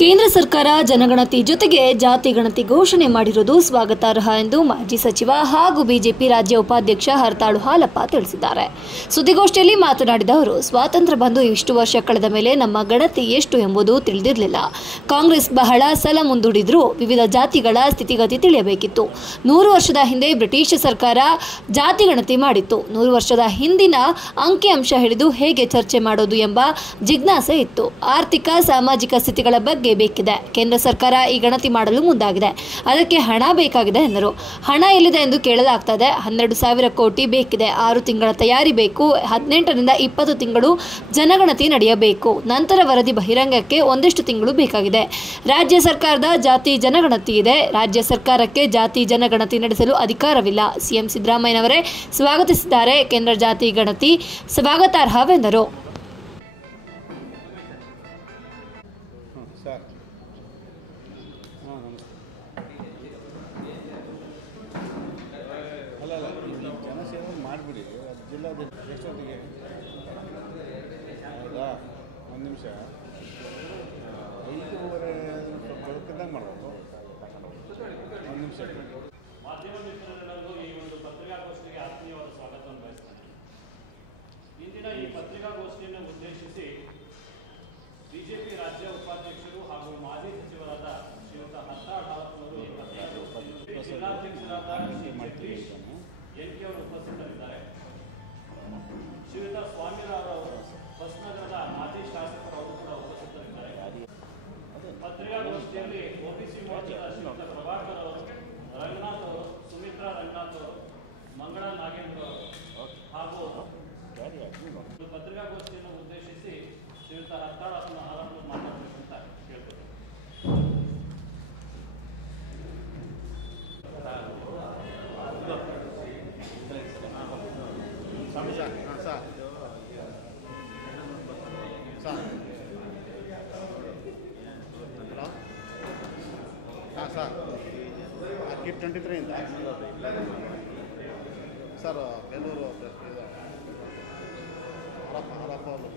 ಕೇಂದ್ರ ಸರ್ಕಾರ ಜನಗಣತಿ ಜೊತೆಗೆ ಜಾತಿ ಗಣತಿ ಘೋಷಣೆ ಮಾಡಿರುವುದು ಸ್ವಾಗತಾರ್ಹ ಎಂದು ಮಾಜಿ ಸಚಿವ ಹಾಗೂ ಬಿಜೆಪಿ ರಾಜ್ಯ ಉಪಾಧ್ಯಕ್ಷ ಹರತಾಳು ಹಾಲಪ್ಪ ತಿಳಿಸಿದ್ದಾರೆ. ಸುದ್ದಿಗೋಷ್ಠಿಯಲ್ಲಿ ಮಾತನಾಡಿದ ಅವರು, ಸ್ವಾತಂತ್ರ್ಯ ಬಂದು ಇಷ್ಟು ವರ್ಷ ಕಳೆದ ಮೇಲೆ ನಮ್ಮ ಗಣತಿ ಎಷ್ಟು ಎಂಬುದು ತಿಳಿದಿರಲಿಲ್ಲ. ಕಾಂಗ್ರೆಸ್ ಬಹಳ ಸಲ ಮುಂದೂಡಿದ್ರೂ ವಿವಿಧ ಜಾತಿಗಳ ಸ್ಥಿತಿಗತಿ ತಿಳಿಯಬೇಕಿತ್ತು. 100 ವರ್ಷದ ಹಿಂದೆ ಬ್ರಿಟಿಷ್ ಸರ್ಕಾರ ಜಾತಿ ಗಣತಿ ಮಾಡಿತ್ತು. 100 ವರ್ಷದ ಹಿಂದಿನ ಅಂಕಿಅಂಶ ಹಿಡಿದು ಹೇಗೆ ಚರ್ಚೆ ಮಾಡೋದು ಎಂಬ ಜಿಜ್ಞಾಸೆ ಇತ್ತು. ಆರ್ಥಿಕ ಸಾಮಾಜಿಕ ಸ್ಥಿತಿಗಳ ಬಗ್ಗೆ ಬೇಕಿದೆ. ಕೇಂದ್ರ ಸರ್ಕಾರ ಈ ಗಣತಿ ಮಾಡಲು ಮುಂದಾಗಿದೆ. ಅದಕ್ಕೆ ಹಣ ಬೇಕಾಗಿದೆ ಎಂದರು. ಹಣ ಎಲ್ಲಿದೆ ಎಂದು ಕೇಳಲಾಗ್ತದೆ. 12,000 ಕೋಟಿ ಬೇಕಿದೆ. 6 ತಿಂಗಳ ತಯಾರಿ ಬೇಕು. 18ರಿಂದ 20 ತಿಂಗಳು ಜನಗಣತಿ ನಡೆಯಬೇಕು. ನಂತರ ವರದಿ ಬಹಿರಂಗಕ್ಕೆ ಒಂದಿಷ್ಟು ತಿಂಗಳು ಬೇಕಾಗಿದೆ. ರಾಜ್ಯ ಸರ್ಕಾರದ ಜಾತಿ ಜನಗಣತಿ ಇದೆ. ರಾಜ್ಯ ಸರ್ಕಾರಕ್ಕೆ ಜಾತಿ ಜನಗಣತಿ ನಡೆಸಲು ಅಧಿಕಾರವಿಲ್ಲ. ಸಿಎಂ ಸಿದ್ದರಾಮಯ್ಯನವರೇ ಸ್ವಾಗತಿಸಿದ್ದಾರೆ. ಕೇಂದ್ರ ಜಾತಿ ಗಣತಿ ಸ್ವಾಗತಾರ್ಹವೆಂದರು. ಸರ್ ಅಲ್ಲ ಜನಸೇವೆ ಮಾಡಿಬಿಡಿ. ಜಿಲ್ಲಾಧ್ಯಕ್ಷ ಎಷ್ಟೊತ್ತಿಗೆ ಹೌದಾ? ಒಂದು ನಿಮಿಷ 5:30 ಸ್ವಲ್ಪ ಬೆಳಕಿದ್ದಂಗೆ ಮಾಡಬೇಕು. ಒಂದು ನಿಮಿಷ. ಮಾಧ್ಯಮ ಮಿತ್ರರೆಲ್ಲರಿಗೂ ಈ ಒಂದು ಪತ್ರಿಕಾಗೋಷ್ಠಿಗೆ ಆತ್ಮೀಯವಾದ ಸ್ವಾಗತವನ್ನು ಬಯಸ್ತೇನೆ. ಇಂದಿನ ಈ ಪತ್ರಿಕಾಗೋಷ್ಠಿಯನ್ನು ಉದ್ದೇಶಿಸಿ ಬಿಜೆಪಿ ರಾಜ್ಯ ಉಪಾಧ್ಯಕ್ಷರು ಹಾಗೂ ಮಾಜಿ ಸಚಿವರಾದ ಶ್ರೀಯುತ ಹರತಾಳು ಹಾಲಪ್ಪನವರು ಈ ಪತ್ರಿಕಾಗೋಷ್ಠಿಯಲ್ಲಿ ಜಿಲ್ಲಾಧ್ಯಕ್ಷರಾದ ಜಗದೀಶ್ ಎನ್ಕೆ ಅವರು ಉಪಸ್ಥಿತರಿದ್ದಾರೆ. ಶ್ರೀಯುತ ಸ್ವಾಮಿರಾವ್ ಅವರು ಹೊಸನಗರದ ಮಾಜಿ ಶಾಸಕರು ಕೂಡ ಉಪಸ್ಥಿತರಿದ್ದಾರೆ. ಪತ್ರಿಕಾಗೋಷ್ಠಿಯಲ್ಲಿ ಒಬಿಸಿ ಮೋರ್ಚಾದ ಶ್ರೀಯುತ ಪ್ರಭಾಕರ್ ಅವರು, ರಂಗನಾಥ್ ಅವರು, ಸುಮಿತ್ರಾ ರಂಗನಾಥ್ ಅವರು, ಮಂಗಳ ನಾಗೇಂದ್ರ ಅವರು ಹಾಗೂ ಪತ್ರಿಕಾಗೋಷ್ಠಿಯನ್ನು ಉದ್ದೇಶಿಸಿ ಶ್ರೀಯುತ ಹರತಾಳು ಹಾಲಪ್ಪನವರು ಮಾತಾಡಬೇಕಂತ ಕೇಳ್ತಾರೆ. ಸರ್ ಕಿಟ್ 23 ಇಂದ ಸರ್ ಬೇಲೂರು ಹರಪ್ಪ ಅವರು